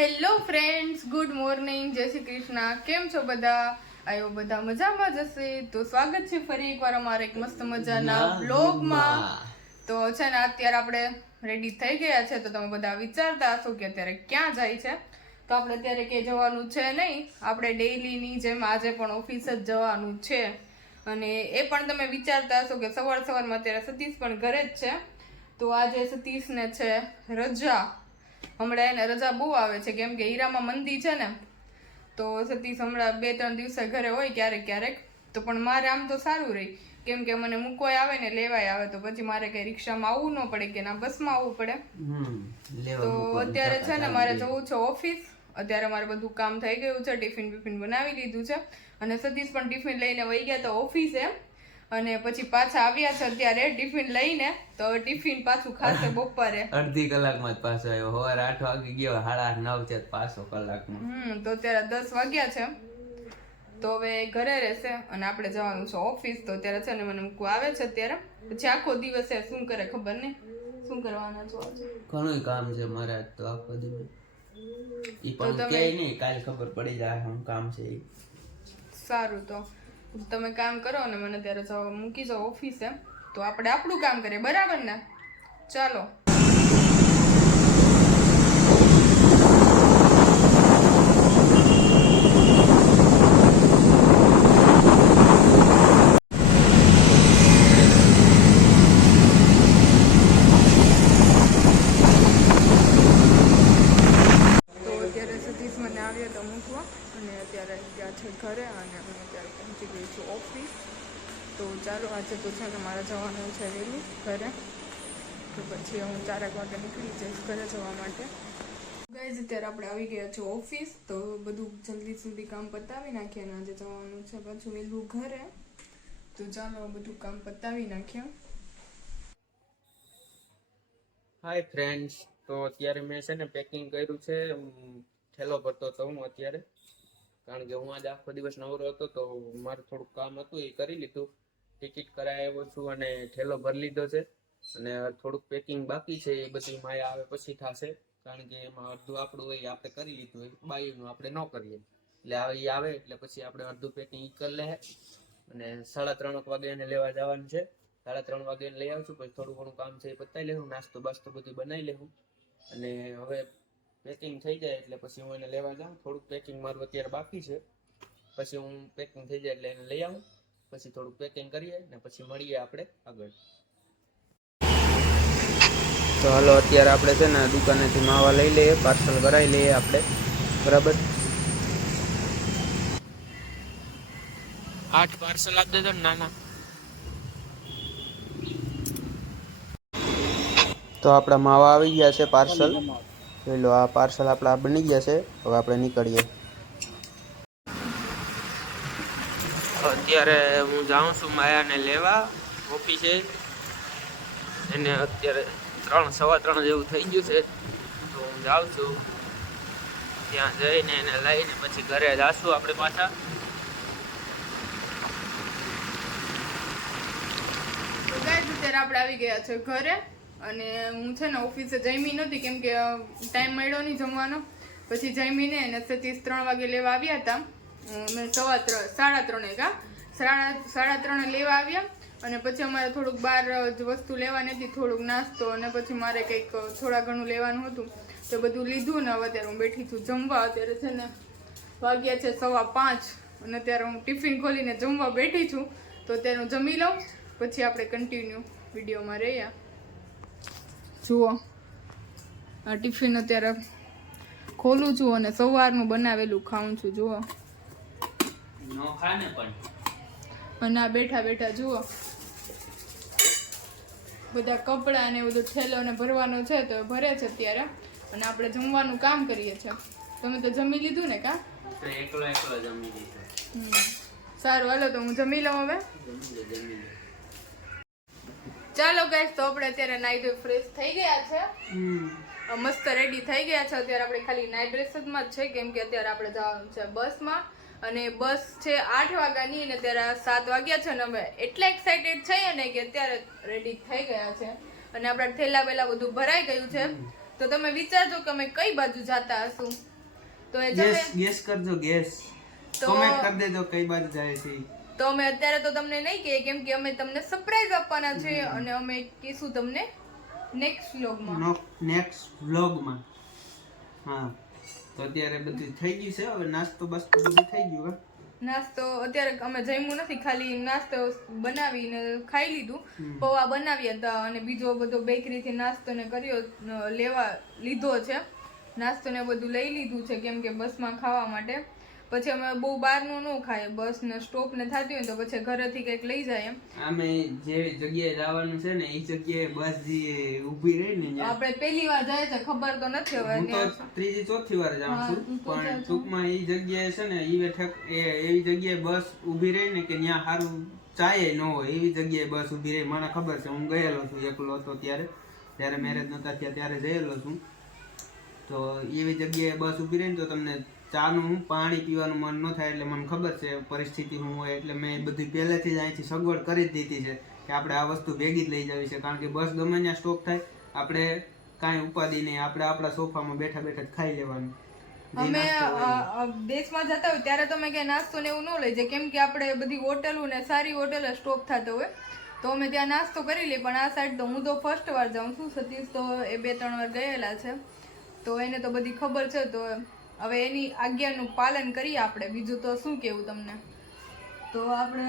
Hello friends, good morning, જય શ્રી કૃષ્ણ. કેમ છો બધા? આયો બધા મજામાં જ હશે. તો સ્વાગત છે ફરી એકવાર અમારા એક મસ્ત મજાના વ્લોગમાં. તો છે ને અત્યારે આપણે રેડી થઈ ગયા છે. તો તમે બધા વિચારતા હશો કે અત્યારે ક્યાં જાય છે. તો આપણે અત્યારે ક્યાંય જવાનું છે નહીં. આપણે ડેઈલીની જેમ આજે પણ ઓફિસ જ જવાનું છે. અને એ પણ તમે વિચારતા હશો કે સવારમાં અત્યારે સતીશ પણ ઘરે જ છે. તો આજે સતીશને છે રજા. હમણાં એને રજા બહુ આવે છે કેમ કે હીરામાં મંદી છે ને, તો સતીશ હમણાં 2-3 દિવસે ઘરે હોય ક્યારેક. તો પણ મારે આમ તો સારું રહી કેમ કે મને મૂકવાય આવે ને લેવાય આવે, તો પછી મારે કઈ રિક્ષામાં આવવું ન પડે કે ના બસમાં આવવું પડે. તો અત્યારે છે ને મારે જવું છે ઓફિસ. અત્યારે મારે બધું કામ થઈ ગયું છે, ટિફિન બનાવી લીધું છે અને સતીશ પણ ટિફિન લઈને વહી ગયા તો ઓફિસે. અને પછી પાછા આવ્યા છે અત્યારે ટિફિન લઈને. તો ટિફિન પાછું ખાશે બપોરે. અડધી કલાકમાં જ પાછો આવ્યો. સવારે 8 વાગે ગયો, 8:30-9 છે પાછો કલાકમાં. તો અત્યારે 10 વાગ્યા છે. તો હવે ઘરે રહેશે અને આપણે જવાનું છે ઓફિસ. તો અત્યારે છે ને મને મૂકવા આવે છે અત્યારે. પછી આખો દિવસ શું કરે ખબર નહીં. શું કરવાના છો આજે? ઘણું કામ છે મારે આજ તો આખો દિવસ. ઈ પણ કે નહીં, કાલ ખબર પડી જાય શું કામ છે. સારું, તો તમે કામ કરો ને મને ત્યારે મૂકી જાઓ ઓફિસે. તો આપણે આપણું કામ કરીએ, બરાબર ને? ચાલો. ઘરે અને હું અત્યારે પહોંચી ગઈ છું ઓફિસ. તો ચાલો, આજે તો છે ને મારે જવાનું છે વહેલું ઘરે. તો પછી હું 4 વાગે નીકળી જઈશ ઘરે જવા માટે. ગાઈઝ, અત્યારે આપણે આવી ગયા છીએ ઓફિસ. તો બધું જલ્દી કામ પતાવી નાખીએ અને આજે જવાનું છે પાછું વહેલું ઘરે. તો ચાલો બધું કામ પતાવી નાખીએ. હાય ફ્રેન્ડ્સ, તો અત્યારે મેં છે ને પેકિંગ કર્યું છે. થેલો ભરતો હતો હું અત્યારે, કારણ કે હું આજે આખો દિવસ નવરો હતો તો મારે થોડુંક કામ હતું એ કરી લીધું. ટિકિટ કરાવી આવ્યો છું અને થેલો ભરી લીધો છે. અને થોડુંક પેકિંગ બાકી છે, એ બધી માયા આવે પછી થશે, કારણ કે એમાં અડધું આપણું હોય આપણે કરી લીધું હોય, બાયુનું આપણે ન કરીએ. એટલે એ આવે એટલે પછી આપણે અડધું પેકિંગ કરી લે. અને 3:30 વાગે એને લેવા જવાનું છે. 3:30 વાગે એને લઈ આવશું. પછી થોડું ઘણું કામ છે એ પતાવી લેવું, નાસ્તો બાસ્તો બધું બનાવી લેવું. અને હવે પેકિંગ થઈ જાય એટલે પછી હું એને લેવા જાઉં. થોડુંક પેકિંગ મારું અત્યારે બાકી છે. પછી હું પેકિંગ થઈ જાય એટલે એને લઈ આવું. પછી થોડુંક પેકિંગ કરીએ ને પછી મળીએ આપણે આગળ. તો હાલો, અત્યારે આપણે છે ને દુકાનેથી માવા લઈ લઈએ, પાર્સલ કરાવી લઈએ આપણે, બરાબર. 8 પાર્સલ આપી દેજો ને નાના. તો આપણા માવા આવી ગયા છે પાર્સલ. જોઈ લો, આ પાર્સલ આપણા બની ગયા છે. હવે આપણે નીકળીએ. અત્યારે હું જાઉં છું માયાને લેવા ઓફિસે. એને અત્યારે 3-3:15 જેવું થઈ ગયું છે. તો હું જાઉં છું ત્યાં જઈને એને લઈને પછી ઘરે જાશું આપણે પાછા. તો ગાઈસ, અત્યારે આપણે આવી ગયા છે ઘરે. અને હું છે ને ઓફિસે જમી નહોતી કેમ કે ટાઈમ મળ્યો નહીં જમવાનો. પછી જમીને એને સતીશ 3 વાગે લેવા આવ્યા હતા. મેં 3:30 લેવા આવ્યા. અને પછી અમારે થોડુંક બહાર જ વસ્તુ લેવાની હતી, થોડુંક નાસ્તો, અને પછી મારે કંઈક થોડા ઘણું લેવાનું હતું. તો બધું લીધું ને હવે અત્યારે હું બેઠી છું જમવા. અત્યારે છે ને વાગ્યા છે 5:15 અને અત્યારે હું ટિફિન ખોલીને જમવા બેઠી છું. તો અત્યારે હું જમી લઉં, પછી આપણે કન્ટિન્યુ વિડીયોમાં રહ્યા. જુઓ, આ ટિફિન અત્યારે ખોલું છું અને સવારનું બનાવેલું ખાઉં છું. જુઓ, અને આ બેઠા જુઓ બધા કપડાં ને બધું થેલો ને ભરવાનો છે તો ભરે છે અત્યારે. અને આપણે જમવાનું કામ કરીએ છીએ. તમે તો જમી લીધું ને? કા એકલો જમી લીધું. સારું, હાલો તો હું જમી લઉં હવે. ચાલો ગાઈસ, તો આપણે અત્યારે નાઈ ધોઈ ફ્રેશ થઈ ગયા છે, મસ્ત રેડી થઈ ગયા છે. અત્યારે આપણે ખાલી નાઈટ ડ્રેસ જ માં જ છે કેમ કે અત્યારે આપણે જવાનું છે બસમાં. અને બસ છે 8 વાગ્યાની અને અત્યારે 7 વાગ્યા છે. અને અમે એટલા એક્સાઇટેડ છીએ ને કે અત્યારે રેડી થઈ ગયા છે અને આપણા થેલા બેલા બધું ભરાઈ ગયું છે. તો તમે વિચારજો કે અમે કઈ બાજુ જતા હશું. તો એ ગેસ કરજો ગેસ તો કમેન્ટ કરી દેજો કઈ બાજુ જાય છે તો અમે અત્યારે તો તમને નહીં કહીએ કેમ કે અમે તમને સરપ્રાઈઝ આપવાના છે અને અમે કહીશું તમને નેક્સ્ટ વ્લોગમાં. હા તો અત્યારે બધું થઈ ગયું છે હવે નાસ્તો બાસ્તો બધું થઈ ગયું નાસ્તો અત્યારે અમે જમ્યું નથી ખાલી નાસ્તો બનાવીને ખાઈ લીધું પૌવા બનાવ્યા હતા અને બીજો બધો બેકરીથી નાસ્તો ને લીધો છે નાસ્તો ને બધું લઈ લીધું છે કેમ કે બસમાં ખાવા માટે પછી અમે બહુ બહારનું ન ખાઈએ બસ ને સ્ટોપ ને થતી હોય તો પછી ઘરેથી કંઈક લઈ જાય અમે જે જગ્યાએ જવાનું છે ને એ જગ્યાએ બસ જે ઊભી રહી ને આપણે પહેલી વાર જાય છે ખબર તો નથી હવે હું તો ત્રીજી ચોથી વાર જાઉં છું પણ ટૂંકમાં એ જગ્યાએ છે ને એવી જગ્યાએ બસ ઊભી રહી ને કે ત્યાં સારું ચાય ન હોય એવી જગ્યાએ બસ ઊભી રહી મને ખબર છે હું ગયેલો છું એકલો હતો ત્યારે મેરેજ નતા થયા ત્યારે ગયેલો છું તો એવી જગ્યાએ બસ ઊભી રહી ને તો તમને ચાનું પાણી પીવાનું મન ન થાય એટલે મને ખબર છે પરિસ્થિતિ શું હોય એટલે મેં બધી પહેલેથી જ અહીંથી સગવડ કરી જ દીધી છે કે આપણે આ વસ્તુ ભેગી જ લઈ જવી છે કારણ કે બસ ગમે ત્યાં સ્ટોપ થાય આપણે કાંઈ ઉપાધિ નહીં આપણે આપણા સોફામાં બેઠા બેઠા જ ખાઈ લેવાનું અમે દેશમાં જતા હોય ત્યારે તો અમે કઈ નાસ્તો ને એવું ન લઈ જાય કેમ કે આપણે બધી હોટલો ને સારી હોટલ સ્ટોપ થતો હોય તો અમે ત્યાં નાસ્તો કરી લઈએ પણ આ સાઈડ તો હું તો ફર્સ્ટ વાર જાઉં છું સતીશ તો એ 2-3 વાર ગયેલા છે તો એને તો બધી ખબર છે તો હવે એની આજ્ઞાનું પાલન કરીએ આપણે બીજું તો શું કેવું તમને તો આપણે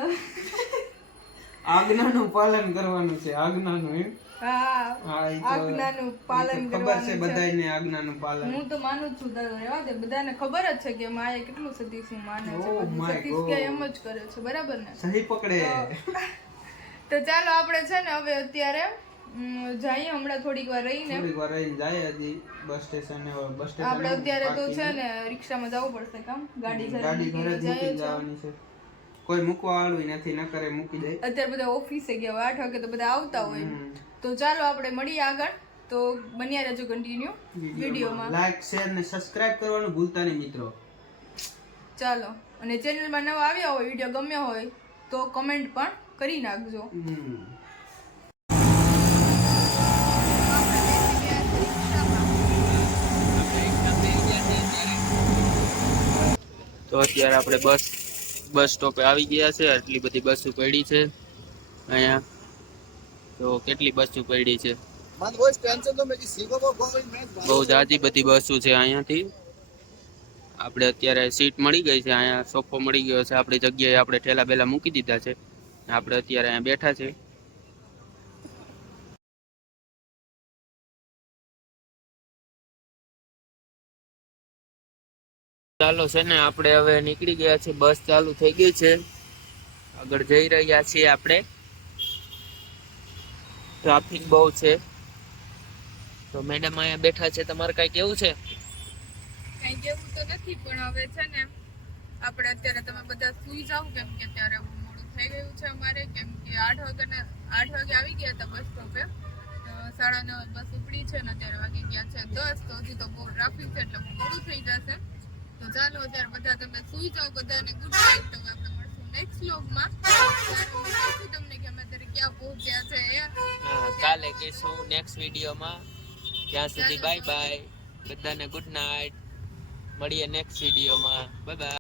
આજ્ઞાનું પાલન કરવાનું છે આજ્ઞાનું એમ આજ્ઞાનું પાલન કરવાનું છે બધાને આજ્ઞાનું પાલન હું તો માનું છું રહેવા દે બધાને ખબર જ છે કે માએ કેટલું સતીશ માને છે સતીશ કે એમ જ કરે છે બરાબર ને સહી પકડે તો ચાલો આપણે છે ને હવે અત્યારે જઈએ હમણાં થોડીક વાર રહીને જાય હજી બસ સ્ટેશન આપણે અત્યારે તો છે ને રિક્ષામાં જવું પડશે કામ ગાડી ઘરે મૂકી જવાની છે કોઈ મૂકવા વાળું નથી ન કરે મૂકી જાય અત્યારે બધા ઓફિસે ગયા 8 વાગે તો બધા આવતા હોય તો ચાલો આપણે મળીએ આગળ તો બન્યા રહેજો કન્ટિન્યુ વિડીયોમાં લાઈક શેર ને સબસ્ક્રાઇબ કરવાનું ભૂલતા નહીં મિત્રો ચાલો અને ચેનલમાં નવા આવ્યા હોય વિડીયો ગમ્યો હોય તો કમેન્ટ પણ કરી નાખજો તો અત્યારે આપણે બસ સ્ટોપે આવી ગયા છે આટલી બધી બસો પડી છે અહીંયા તો કેટલી બસો પડી છે બહુ જાજી બધી બસો છે અહીંયાથી આપણે અત્યારે સીટ મળી ગઈ છે અહીંયા સોફો મળી ગયો છે આપણી જગ્યાએ આપણે ઠેલા બેલા મૂકી દીધા છે આપણે અત્યારે અહીંયા બેઠા છે ચાલો છે ને આપણે હવે નીકળી ગયા છે બસ ચાલુ થઈ ગઈ છે આગળ જઈ રહ્યા છીએ આપણે ટ્રાફિક બહુ છે તો મેડમ અહીંયા બેઠા છે તમારે કઈ કેવું છે કઈ કેવું તો નથી પણ હવે છે ને આપણે અત્યારે તમે બધા સુઈ જાવ કેમ કે અત્યારે મોડું થઈ ગયું છે અમારે કેમ કે 8 વાગે આવી ગયા હતા બસ સ્ટોપે 9:30 બસ ઉપડી છે ને અત્યારે વાગી ગયા છે 10 તો હજી તો બહુ ટ્રાફિક છે એટલે મોડું થઈ જશે તો ચાલો અત્યારે બધા તમે સુઈ જાઓ બધાને ગુડ નાઇટ તો આપણે મળશું નેક્સ્ટ વ્લોગમાં તમને કે અમે અત્યારે ક્યાં પહોંચ્યા છે કાલે કહેશું નેક્સ્ટ વિડીયોમાં ત્યાં સુધી બાય બાય બધાને ગુડ નાઇટ મળીએ નેક્સ્ટ વિડીયોમાં બાય બાય